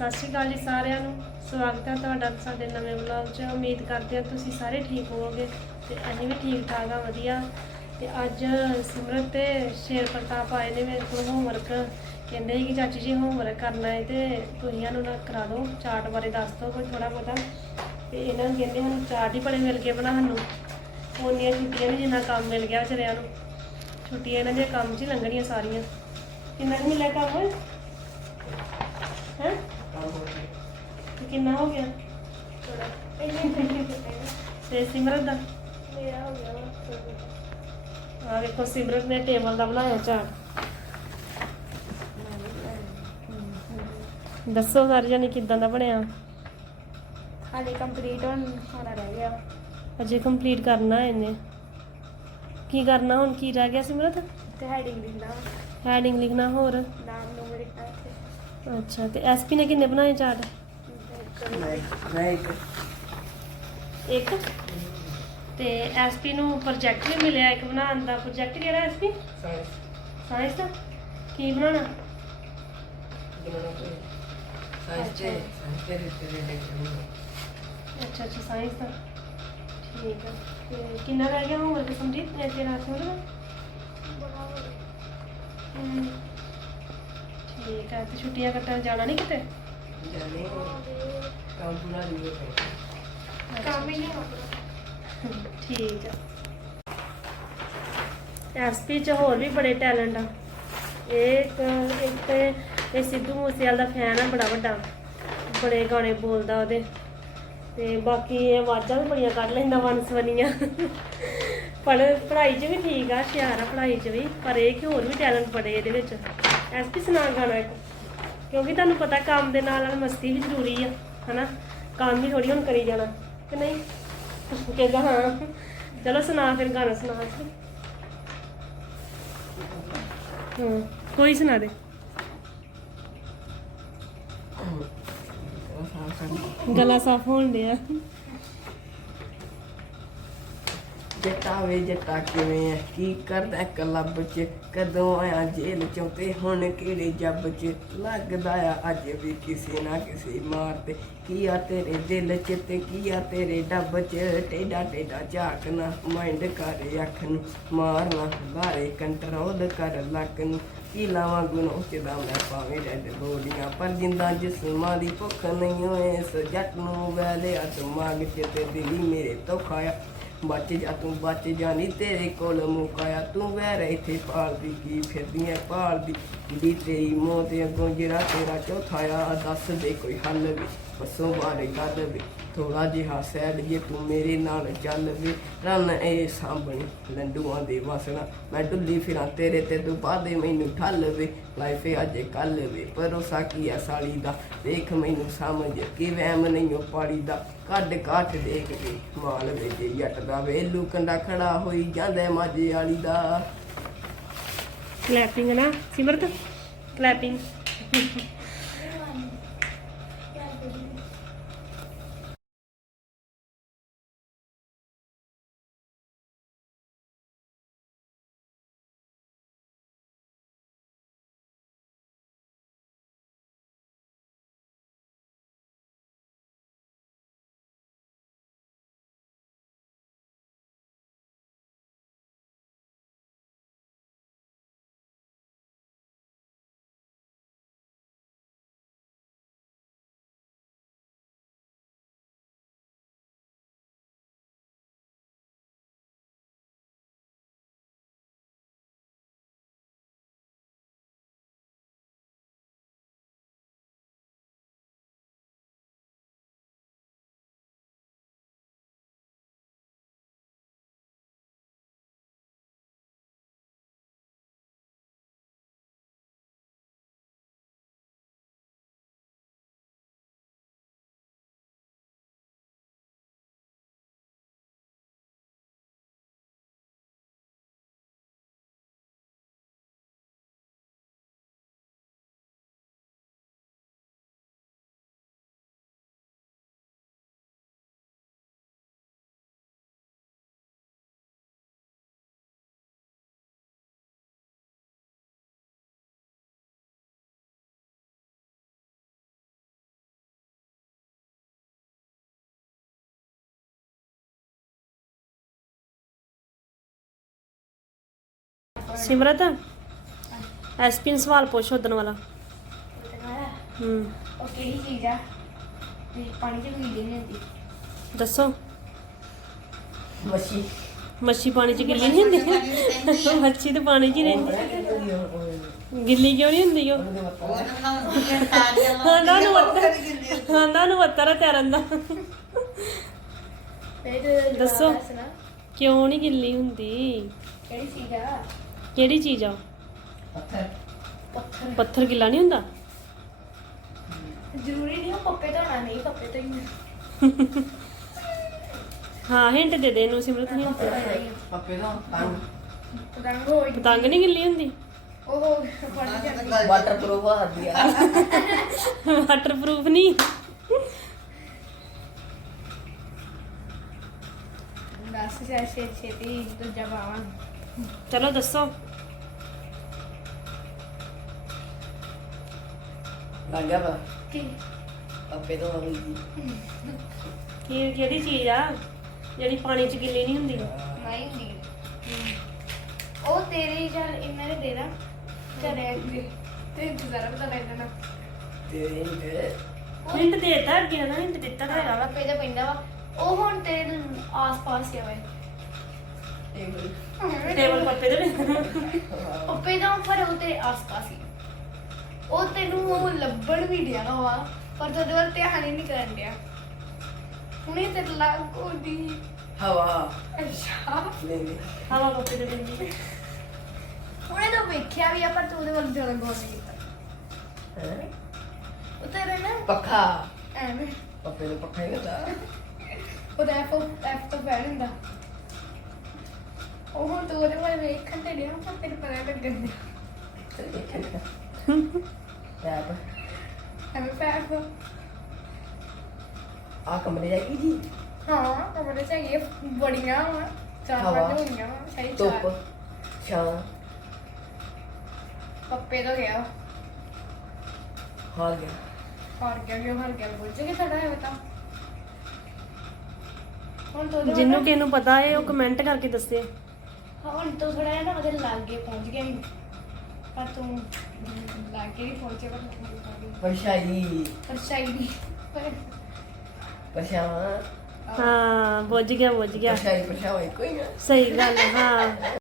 ਸਤਿ ਸ਼੍ਰੀ ਅਕਾਲ ਜੀ ਸਾਰਿਆਂ ਨੂੰ। ਸਵਾਗਤ ਹੈ ਤੁਹਾਡਾ ਸਾਡੇ ਨਵੇਂ ਵਲੌਗ 'ਚ। ਉਮੀਦ ਕਰਦੇ ਹਾਂ ਤੁਸੀਂ ਸਾਰੇ ਠੀਕ ਹੋਵੋਗੇ ਤੇ ਅਸੀਂ ਵੀ ਠੀਕ ਠਾਕ ਆ, ਵਧੀਆ। ਤੇ ਅੱਜ ਸਿਮਰਤ ਤੇ ਸ਼ੇਰ ਪ੍ਰਤਾਪ ਆਏ ਨੇ ਮੇਰੇ ਕੋਲ ਹੋਮਵਰਕ ਕਹਿੰਦੇ ਸੀ ਕਿ ਚਾਚੀ ਜੀ ਹੋਮਵਰਕ ਕਰਨਾ ਹੈ ਤੇ ਤੁਸੀਂ ਇਹਨੂੰ ਨਾ ਕਰਾ ਦਿਓ। ਚਾਰਟ ਬਾਰੇ ਦੱਸ ਦਿਓ ਕੋਈ ਥੋੜਾ ਬਹੁਤਾ। ਤੇ ਇਹਨਾਂ ਨੂੰ ਕਹਿੰਦੇ ਸਾਨੂੰ ਚਾਰਟ ਹੀ ਬੜੇ ਮਿਲ ਗਏ ਬਣਾ ਸਾਨੂੰ। ਉਹਨੀਆਂ ਛੁੱਟੀਆਂ ਨਹੀਂ ਜਿੰਨਾ ਕੰਮ ਮਿਲ ਗਿਆ ਵਿਚਾਰਿਆਂ ਨੂੰ। ਛੁੱਟੀਆਂ ਇਹਨਾਂ ਦੇ ਕੰਮ 'ਚ ਹੀ ਲੰਘਣੀਆਂ ਸਾਰੀਆਂ। ਕਿੰਨਾ ਕੁ ਮਿਲਿਆ ਕੰਮ ਹੈ ਤੇ ਕਿੰਨਾ ਹੋ ਗਿਆ? ਤੇ ਸਿਮਰਤ ਦਾ? ਆ ਵੇਖੋ ਸਿਮਰਤ ਨੇ ਟੇਬਲ ਦਾ ਬਣਾਇਆ ਚਾਰਟ ਦੱਸੋ ਸਾਰੇ ਜਾਨੀ ਕਿਦਾਂ ਦਾ ਬਣਿਆ? ਹਾਲੇ ਕੰਪਲੀਟ ਹੋਣ ਹੋਣਾ ਰਹਿ ਗਿਆ। ਅਜੇ ਕੰਪਲੀਟ ਕਰਨਾ ਹੈ ਇਹਨੇ। ਕੀ ਕਰਨਾ ਹੁਣ? ਕੀ ਰਹਿ ਗਿਆ ਸਿਮਰਤ? ਤੇ ਹੈਡਿੰਗ ਲਿਖਣਾ। ਹੈਡਿੰਗ ਲਿਖਣਾ ਹੋਰ? ਨਾਮ ਨੂੰ ਲਿਖਣਾ ਅੱਛਾ ਤੇ ਐਸਪੀ ਨੇ ਕਿੰਨੇ ਬਣਾਏ ਚਾਰਟ? ਇੱਕ। ਤੇ ਐਸਪੀ ਨੂੰ ਪ੍ਰੋਜੈਕਟ ਵੀ ਮਿਲਿਆ ਇੱਕ ਬਣਾਉਣ ਦਾ। ਪ੍ਰੋਜੈਕਟ ਕਿਹੜਾ ਐਸਪੀ ਸਾਇੰਸ ਦਾ? ਕੀ ਬਣਾਉਣਾ? ਅੱਛਾ। ਅੱਛਾ ਸਾਇੰਸ ਦਾ। ਠੀਕ ਹੈ ਤੇ ਕਿੰਨਾ ਰਹਿ ਗਿਆ ਹੋਮਵਰਕ ਸਮਝੀ? ਤੇ ਤੇਰਾ ਹਮ। ਠੀਕ ਹੈ ਤੇ ਛੁੱਟੀਆਂ ਕੱਟਣ ਜਾਣਾ ਨਹੀਂ ਕਿਤੇ? ਕੰਮ ਹੀ ਨਹੀਂ ਹੋਣਾ ਠੀਕ ਹੈ ਐਸਪੀ ਚ ਹੋਰ ਵੀ ਬੜੇ ਟੈਲੈਂਟ ਆ। ਇਹ ਇੱਕ ਇੱਕ ਤੇ ਇਹ ਸਿੱਧੂ ਮੂਸੇਵਾਲ ਦਾ ਫੈਨ ਆ, ਬੜਾ ਵੱਡਾ। ਬੜੇ ਗਾਣੇ ਬੋਲਦਾ ਉਹਦੇ। ਤੇ ਬਾਕੀ ਇਹ ਆਵਾਜ਼ਾਂ ਵੀ ਬੜੀਆਂ ਕੱਢ ਲੈਂਦਾ ਵੰਸਵਨੀਆਂ ਪਰ ਪੜ੍ਹਾਈ 'ਚ ਵੀ ਠੀਕ ਆ, ਹੁਸ਼ਿਆਰ ਆ ਪੜ੍ਹਾਈ 'ਚ ਵੀ। ਪਰ ਇਹ ਕਿ ਹੋਰ ਵੀ ਟੈਲੈਂਟ ਬੜੇ ਇਹਦੇ ਵਿੱਚ। ਐਸਪੀ ਸੁਣਾ ਗਾਣਾ ਇੱਕ। ਕਿਉਂਕਿ ਤੁਹਾਨੂੰ ਪਤਾ ਕੰਮ ਦੇ ਨਾਲ ਨਾਲ ਮਸਤੀ ਵੀ ਜ਼ਰੂਰੀ ਆ ਹਨਾ? ਕੰਮ ਵੀ ਥੋੜੀ ਹੁਣ ਕਰੀ ਜਾਣਾ ਕਿ ਨਹੀਂ? ਕਹਿੰਦਾ ਹਾਂ। ਚਲੋ ਸੁਣਾ ਫਿਰ ਗਾਣਾ ਸੁਣਾ ਹਾਂ ਕੋਈ ਸੁਣਾ ਦੇ। ਗਲਾ ਸਾਫ਼ ਹੋਣ ਡਿਆ। ਜੱਟਾ ਵੇ ਜੱਟਾ ਕਿਵੇਂ ਐ? ਕੀ ਕਰਦਾ ਕਲੱਬ ਚ? ਕਦੋਂ ਆਇਆ ਜੇਲ੍ਹ ਚੋਂ ਤੇ ਹੁਣ ਕਿਹੜੇ ਜੱਬ ਚ? ਲੱਗਦਾ ਆ ਅੱਜ ਵੀ ਕਿਸੇ ਨਾ ਕਿਸੇ ਮਾਰ ਤੇ। ਕੀ ਆ ਤੇਰੇ ਦਿਲ ਚ ਤੇ ਕੀ ਆ ਤੇਰੇ ਡੱਬ ਚ? ਟੇਡਾ ਟੇਡਾ ਝਾਕਣਾ ਮਾਈਂਡ ਕਰ ਅੱਖ ਨੂੰ। ਮਾਰਨਾ ਬਾਰੇ ਕੰਟਰੋਲ ਕਰ ਲੱਕ ਨੂੰ। ਕੀ ਲਾਵਾਂ ਗੁਨੋਂ ਚ ਦਾ ਮੈਂ ਪਾਵੇਂ ਰੈਡ ਬੋਲੀਆਂ, ਪਰ ਜਿੰਦਾ ਜਿਸਮਾਂ ਦੀ ਭੁੱਖ ਨਹੀਂ ਹੋਏ, ਇਸ ਜੱਟ ਨੂੰ ਵੈਲਿਆ ਦਿਮਾਗ ਚ ਤੇ ਦਿਲੀ ਮੇਰੇ ਤੋਂ ਖਾਇਆ। ਬਚ ਜਾ, ਤੂੰ ਬਚ ਜਾਨੀ, ਤੇਰੇ ਕੋਲ ਮੁਕਾਇਆ, ਤੂੰ ਵੈਰ ਇੱਥੇ ਪਾਲਦੀ ਕੀ ਫਿਰਦੀਆਂ ਪਾਲਦੀ ਦੀ ਤੇਰੀ ਮੋਹ ਤੇ ਅੱਗੋਂ ਜਿਹੜਾ ਤੇਰਾ ਚੌਥਾ ਆ ਦੱਸ ਦੇ ਕੋਈ ਹੱਲ ਵੀ। ਬਸੋਂ ਬਾਰੇ ਗੱਲ ਵੀ ਥੋੜਾ ਜਿਹਾ ਸਹਿ ਲਈਏ, ਤੂੰ ਮੇਰੇ ਨਾਲ ਚੱਲ ਵੀ। ਰਨ ਇਹ ਸਾਂਭਣੀ ਲੰਡੂਆਂ ਦੇ ਵਸਣਾ। ਮੈਂ ਡੁੱਲੀ ਫਿਰਾਂ, ਤੇਰੇ ਤੇ ਤੂੰ ਬਾਦੇ ਮੈਨੂੰ ਠੱਲ ਵੇ। ਲਾਈਫ ਅੱਜ ਕੱਲ ਵੇ ਪਰੋਸਾ ਕੀ ਆ ਸਾਲੀ ਦਾ? ਦੇਖ ਮੈਨੂੰ ਸਮਝ, ਕਿ ਵਹਿਮ ਨਹੀਂ ਉਹ ਪਾੜੀ ਦਾ? ਕੱਢ ਕਾਟ ਦੇਖ ਕੇ ਮਾਲ ਵੇ ਜੇ ਜੱਟ ਦਾ ਵੇਲੂ ਕੰਡਾ ਖੜਾ ਹੋਈ ਜਾਂਦਾ ਮਾਝੇ ਵਾਲੀ ਦਾ। ਕਲੈਪਿੰਗ ਨਾ, ਸਿਮਰਤ? ਕਲੈਪਿੰਗ ਸਿਮਰਤ? ਐਸਪੀ ਨੂੰ ਸਵਾਲ ਪੁੱਛ ਉਦਣ ਵਾਲਾ। ਹੂੰ। ਉਹ ਕਿਹੜੀ ਚੀਜ਼ ਆ? ਤੇ ਪਾਣੀ ਚ ਗਿੱਲੀ ਨਹੀਂ ਹੁੰਦੀ। ਦੱਸੋ। ਮੱਛੀ। ਮੱਛੀ ਪਾਣੀ 'ਚ ਗਿੱਲੀ ਨਹੀਂ ਹੁੰਦੀ? ਮੱਛੀ ਤੇ ਪਾਣੀ 'ਚ ਹੀ ਰਹਿੰਦੀ। ਗਿੱਲੀ ਕਿਉਂ ਨਹੀਂ ਹੁੰਦੀ ਉਹ? ਹਾਂ ਨਾ ਨੂੰ ਵੱਤਰ ਹਾਂ ਨਾ ਨੂੰ ਵੱਤਰ ਤੈਰਨ ਦਾ ਦੱਸੋ। ਕਿਉਂ ਨਹੀਂ ਗਿੱਲੀ ਹੁੰਦੀ? ਕਿਹੜੀ ਚੀਜ਼ ਆ? ਕਿਹੜੀ ਚੀਜ਼ ਆ? ਪੱਥਰ। ਪੱਥਰ। ਪੱਥਰ ਗਿੱਲਾ ਨਹੀਂ ਹੁੰਦਾ? ਜ਼ਰੂਰੀ ਨਹੀਂ ਉਹ ਪੱਪੇ ਧੋਣਾ ਨਹੀਂ ਪੱਪੇ ਤੋਂ ਹੀ ਹਾਂ ਹਿੰਟ ਦੇ ਦੇ ਇਹਨੂੰ ਸਿਮਰਤ ਹਿੰਟ ਪੱਪੇ ਦਾ ਤੰਗ। ਪਤੰਗ ਹੋਈ ਪਤੰਗ ਨਹੀਂ ਗਿੱਲੀ ਹੁੰਦੀ? ਉਹ ਵਾਟਰ ਪ੍ਰੂਫ ਆਦੀ ਆ। ਵਾਟਰਪ੍ਰੂਫ ਨਹੀਂ ਦੱਸ ਜਾ ਛੇ ਛੇਤੀ ਦੂਜਾ ਪਾਵਾਂ ਚਲੋ ਦੱਸੋ। ਲੱਗਿਆ ਵਾ। ਕੀ? ਪੱਪੇ ਤੋਂ ਆਉਂਦੀ ਜੀ ਕੀ ਕਿਹੜੀ ਚੀਜ਼ ਆ? ਜਿਹੜੀ ਪਾਣੀ 'ਚ ਗਿੱਲੀ ਨਹੀਂ ਹੁੰਦੀ? ਨਹੀਂ ਹੁੰਦੀ ਉਹ ਤੇਰੀ ਚੱਲ ਇਹਨਾਂ ਨੇ ਦੇ। ਦਾਂ ਚਲੇ ਅੱਗੇ ਤੇ ਇੰਤਜ਼ਾਰ ਪਤਾ ਲੱਗ ਤੇ ਇਹ ਹਿੰਟ ਦੇਤਾ ਅੱਗੇ ਨਾ ਹਿੰਟ ਦਿੱਤਾ ਤਾਂ ਹੈਗਾ ਵਾ ਪੱਪੇ ਦਾ ਪੈਂਦਾ ਵਾ। ਉਹ ਹੁਣ ਤੇਰੇ ਆਸ-ਪਾਸ ਹੀ ਆਵੇ ਟੇਬਲ ਟੇਬਲ ਪੱਪੇ ਦੇ ਵਿੱਚ। ਪੱਪੇ ਦਾ ਪਰ ਉਹ ਤੇਰੇ ਆਸ-ਪਾਸ ਹੀ। ਉਹ ਤੈਨੂੰ ਉਹ ਲੱਭਣ ਵੀ ਡਿਆ ਵਾ ਪਰ ਤੂੰ ਉਹਦੇ ਵੱਲ ਧਿਆਨ ਹੀ ਨਹੀਂ ਕਰਨ ਡਿਆ। ਹੁਣੇ ਤੇ ਲੱਗ ਉਹਦੀ ਹਵਾ। ਅੱਛਾ। ਨਹੀਂ ਨਹੀਂ ਹਵਾ ਪੱਪੇ ਦੇ ਵਿੱਚ। ਹੁਣੇ ਤਾਂ ਵੇਖਿਆ ਵੀ ਆ ਪਰ ਤੂੰ ਉਹਦੇ ਵੱਲ ਜ਼ਿਆਦਾ ਗੌਰ ਨਹੀਂ ਕੀਤਾ। ਹੈਂ? ਉਹ ਤੇਰੇ ਨਾ ਪੱਖਾ। ਐਵੇਂ। ਪੱਪੇ ਦਾ ਪੱਖਾ ਹੀ ਹੁੰਦਾ। ਉਹਦਾ ਐਫ ਐਫ ਤੋਂ ਫੈਨ ਹੁੰਦਾ ਉਹ ਹੁਣ ਤੂੰ ਉਹਦੇ ਵੱਲ ਵੇਖਣ ਤੇ ਡਿਆ ਪਰ ਤੈਨੂੰ ਪਤਾ ਲੱਗਣ ਡਿਆ। ਟੈਪ ਐਵੇਂ ਫੈਨ ਆ ਕਮਰੇ ਜਾਈ ਜੀ? ਹਾਂ ਕਮਰੇ ਚ ਇਹ ਬੜੀਆਂ ਵਾ ਚਾਰ ਹਵਾ। ਪੰਜ ਹੋਣੀਆਂ ਵਾ ਸਹੀ ਧੁੱਪ ਚਾਰ ਛਾਂ। ਪੱਪੇ ਤੋਂ ਗਿਆ। ਹਾਰ ਗਿਆ। ਹਾਰ ਗਿਆ ਕਿਉਂ ਹਾਰ ਗਿਆ। ਬੁੱਝ ਕੇ ਸਾਡਾ ਹੈ ਬਤਾ ਹੁਣ ਤੂੰ ਉਹਦੇ ਜਿੰਨੂੰ ਵੱਲ- ਕਿਸੇ ਨੂੰ ਪਤਾ ਹੈ ਉਹ ਕਮੈਂਟ ਕਰਕੇ ਦੱਸੇ। ਹੁਣ ਤੂੰ ਥੋੜਾ ਜਿਹਾ ਨਾ ਉਹਦੇ ਲਾਗੇ ਪਹੁੰਚ ਗਿਆ ਸੀ। ਪਰ ਤੂੰ ਲਾਗੇ ਨਹੀਂ ਪਹੁੰਚਿਆ ਪਰ ਪਰਛਾਈ ਪਰ ਸ਼ਾਇਦ ਪਰ ਪਰਛਾਵਾਂ। ਹਾਂ ਬੁੱਝ ਗਿਆ ਬੁੱਝ ਗਿਆ। ਪਰਛਾਈ ਪਰਛਾਵਾਂ ਕੋਈ ਨਾ ਸਹੀ ਗੱਲ ਹੈ, ਹਾਂ।